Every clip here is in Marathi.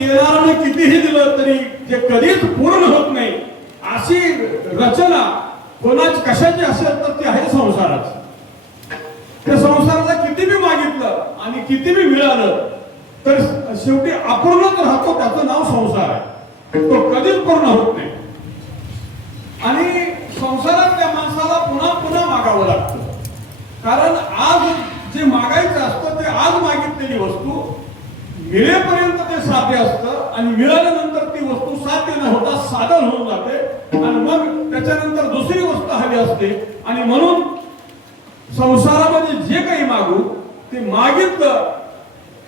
येणाऱ्याने कितीही दिलं तरी जे कधीच पूर्ण होत नाही अशी रचना कोणाची कशाची असेल तर ती आहे संसाराची. त्या संसाराला किती बी मागितलं आणि किती बी मिळालं तर शेवटी अपूर्णच राहतो. त्याचं नाव संसार आहे. तो कधीच पूर्ण होत नाही आणि संसारात त्या माणसाला पुन्हा पुन्हा मागावं लागतं. कारण आज जे मागायचं असतं ते आज मागितलेली वस्तू मिळेपर्यंत ते साध्य असतं आणि मिळाल्यानंतर ती वस्तू साध्य न होता साधन होऊन जाते आणि मग त्याच्यानंतर दुसरी वस्तू हवी असते. आणि म्हणून संसारामध्ये जे काही मागू ते मागितलं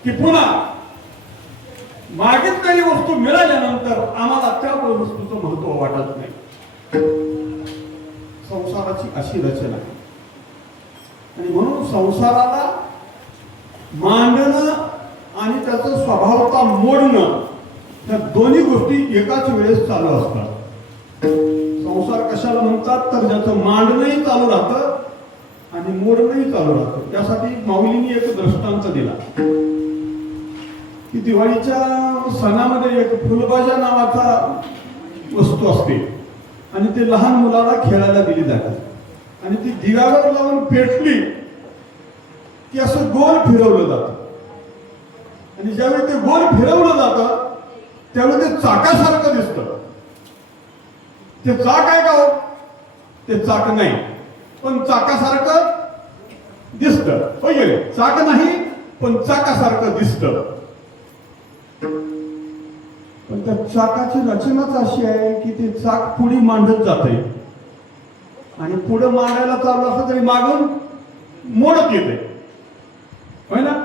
की पुन्हा मागितलेली वस्तू मिळाल्यानंतर आम्हाला त्या वस्तूचं महत्व वाटत नाही. संसाराची अशी रचना आहे आणि म्हणून संसाराला मांडणं आणि त्याचं स्वभावता मोडणं या दोन्ही गोष्टी एकाच वेळेस चालू असतात. संसार कशाला म्हणतात तर ज्याचं मांडणंही चालू राहतं आणि मोडणंही चालू राहतं. त्यासाठी माऊलींनी एक दृष्टांत दिला की दिवाळीच्या सणामध्ये एक फुलबाजा नावाचा वस्तू असते आणि ते लहान मुलाला खेळायला दिली जाते आणि ती दिव्यावर लावून पेटली की असं गोल फिरवलं जातं आणि ज्यावेळी ते गोल फिरवलं जातं त्यावेळी ते चाकासारखं दिसतं. ते चाक आहे का हो? ते चाक नाही पण चाकासारखं दिसतं. होय गेले चाक नाही पण चाकासारखं दिसतं. पण त्या चाकाची रचनाच अशी आहे की ते चाक पुढे मांडत जाते आणि पुढे मांडायला चालू असतं तरी मागून मोडत येते. होय ना?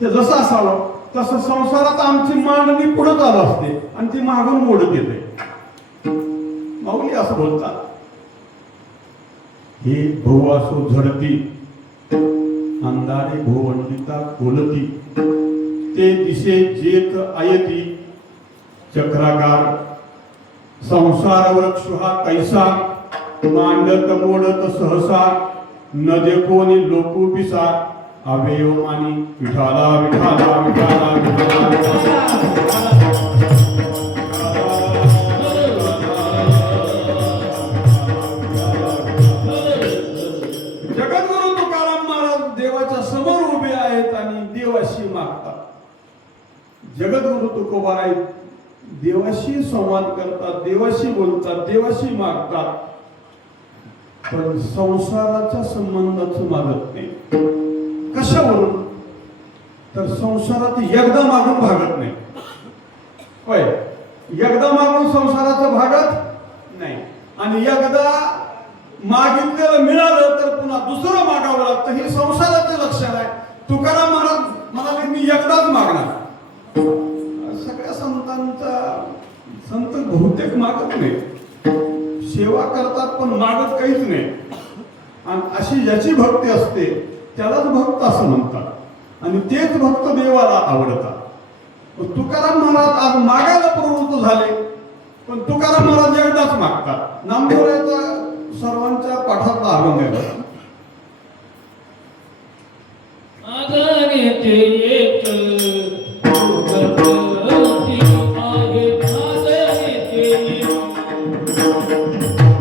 ते जसं असावं तसं संसारात आमची मांडणी पुढे चालू असते आणि ती मागून मोडत येते. माऊली असं बोलतात, हे भाऊ असो झडती अंधारे भोवंडिता कोलती ते दिसे जेत आयती चक्राकार संसार वृक्ष हा कैसा मांडत मोडत सहसा न दे कोणी लोकू पिसा अवयव मानी विठाला विठाला विठाला विठाला जगद्गुरु तुकाराम महाराज देवाच्या समोर उभे आहेत आणि देवाशी मागतात. जगद्गुरु तुकोबाराय देवाशी संवाद करतात, देवाशी बोलतात, देवाशी मागतात पण संसाराच्या संबंधाचं मागत नाही. कशावरून तर संसारात एकदा मागून भागत नाही. होय एकदा मागून संसाराचं भागत नाही आणि एकदा मागितलेलं मिळालं तर पुन्हा दुसरं मागावं लागतं. हे संसाराचं लक्षण आहे. तुकाराम महाराज म्हणाले मी एकदाच मागणार. सगळ्या संतांचा संत बहुतेक मागत नाही, सेवा करतात पण मागत काहीच नाही. आणि अशी ज्याची भक्ती असते त्यालाच भक्त असं म्हणतात आणि तेच भक्त देवाला आवडतात. तुकाराम महाराज आज मागायला प्रवृत्त झाले पण तुकाराम महाराज एकदाच मागतात. नामदेवरायाचा सर्वांच्या पाठातला अभंग आहे.